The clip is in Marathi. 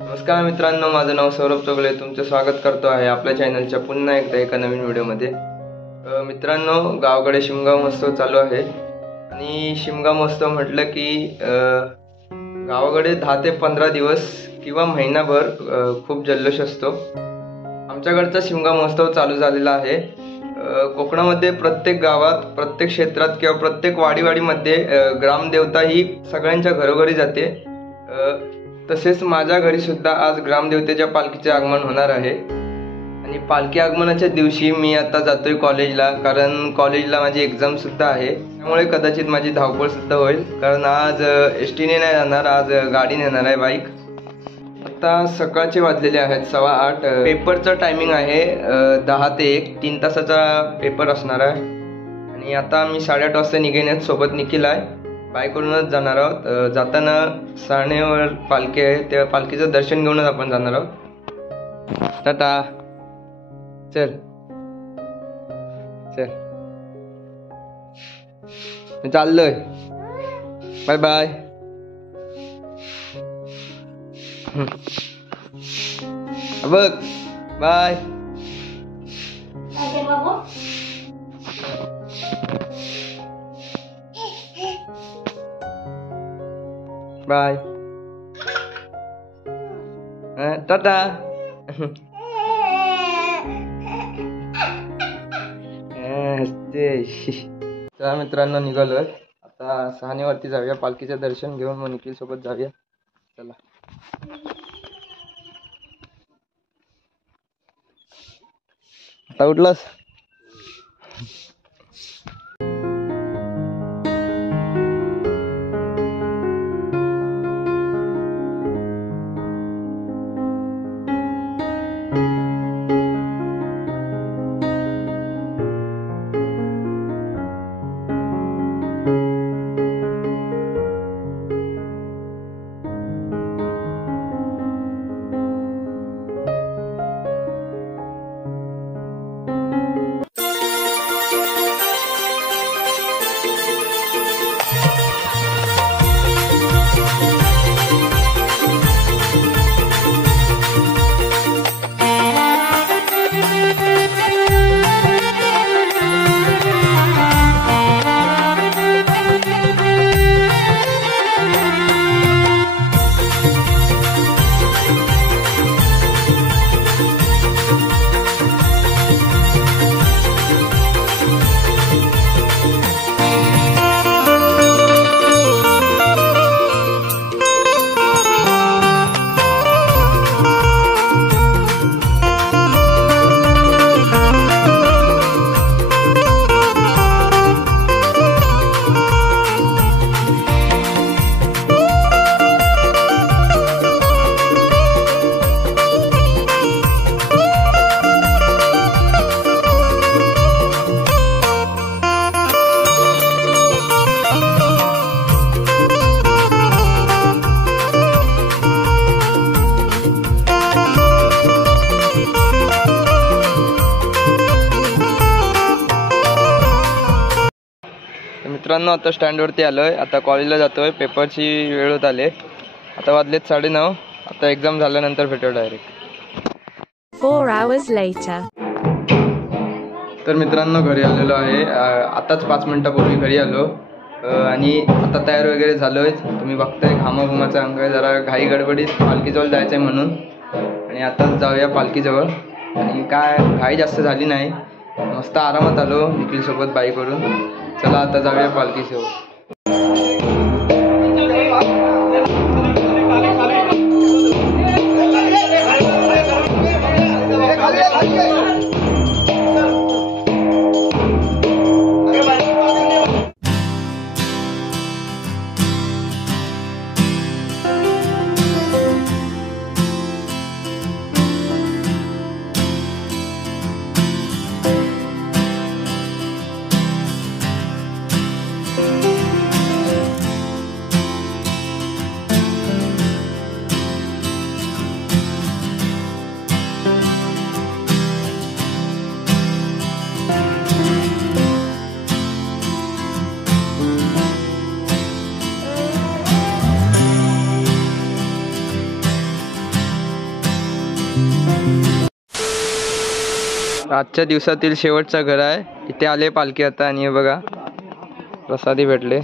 नमस्कार मित्रांनो, माझं नाव सौरभ चोगले. तुमचं स्वागत करतो आहे आपल्या चॅनलच्या पुन्हा एकदा एका नवीन व्हिडिओमध्ये. मित्रांनो, गावाकडे शिमगा महोत्सव चालू आहे आणि शिमगा महोत्सव म्हटलं की गावाकडे 10 ते 15 दिवस किंवा महिनाभर खूप जल्लोष असतो. आमच्याकडचा शिमगा महोत्सव चालू झालेला आहे. कोकणामध्ये प्रत्येक गावात, प्रत्येक क्षेत्रात किंवा प्रत्येक वाडीवाडीमध्ये ग्रामदेवता ही सगळ्यांच्या घरोघरी जाते. तसेच माझ्या घरी सुद्धा आज ग्रामदेवतेच्या पालखीचे आगमन होणार आहे आणि पालखी आगमनाच्या दिवशी मी आता जातोय कॉलेजला, कारण कॉलेजला माझी एक्झाम सुद्धा आहे. त्यामुळे कदाचित माझी धावपळ सुद्धा होईल, कारण आज एसटीने नाही जाणार, आज गाडीने येणार आहे, बाईक. आता सकाळचे वाजलेले आहेत 8:15. पेपरचं टायमिंग आहे 10 ते 1, 3 तासाचा पेपर असणार आहे. आणि आता मी 8:30 वाजता निघेन. सोबत निखिल आहे. बाईकवरूनच जाणार आहोत. जाताना साणेवर पालखी आहे, त्या पालखीचं दर्शन घेऊनच आपण जाणार आहोत. टाटा. चल चल, मी चाललोय. Bye bye. बघ, बाय. बाय. टाटा. चला मित्रांनो, निघालोय आता. सहानेवरती जाऊया, पालखीचं दर्शन घेऊन मग निखिल सोबत जाऊया. चला. आता उठलास? मित्रांनो, आता स्टँडवरती आलोय. आता कॉलेजला जातोय. पेपरची वेळ होत आले. आता वाजलेत 9:30. आता एक्झाम झाल्यानंतर भेटू डायरेक्ट. 4 hours later. तर मित्रांनो, घरी आलेलो आहे. आताच 5 मिनिटापूर्वी घरी आलो आणि आता तयार वगैरे झालोय. तुम्ही बघताय घामाघुमाचा अंग आहे. जरा घाई गडबडीत पालखीजवळ जायचं आहे म्हणून, आणि आताच जाऊया पालखीजवळ. आणि काय घाई जास्त झाली नाही, मस्त आरामात आलो निखिलसोबत बाईकवरून. चला आता जाऊया पालखीसोबत. आजच्या दिवसातील शेवटचं घर आहे. इथे आले पालखी आता आणि हे बघा प्रसादी भेटले.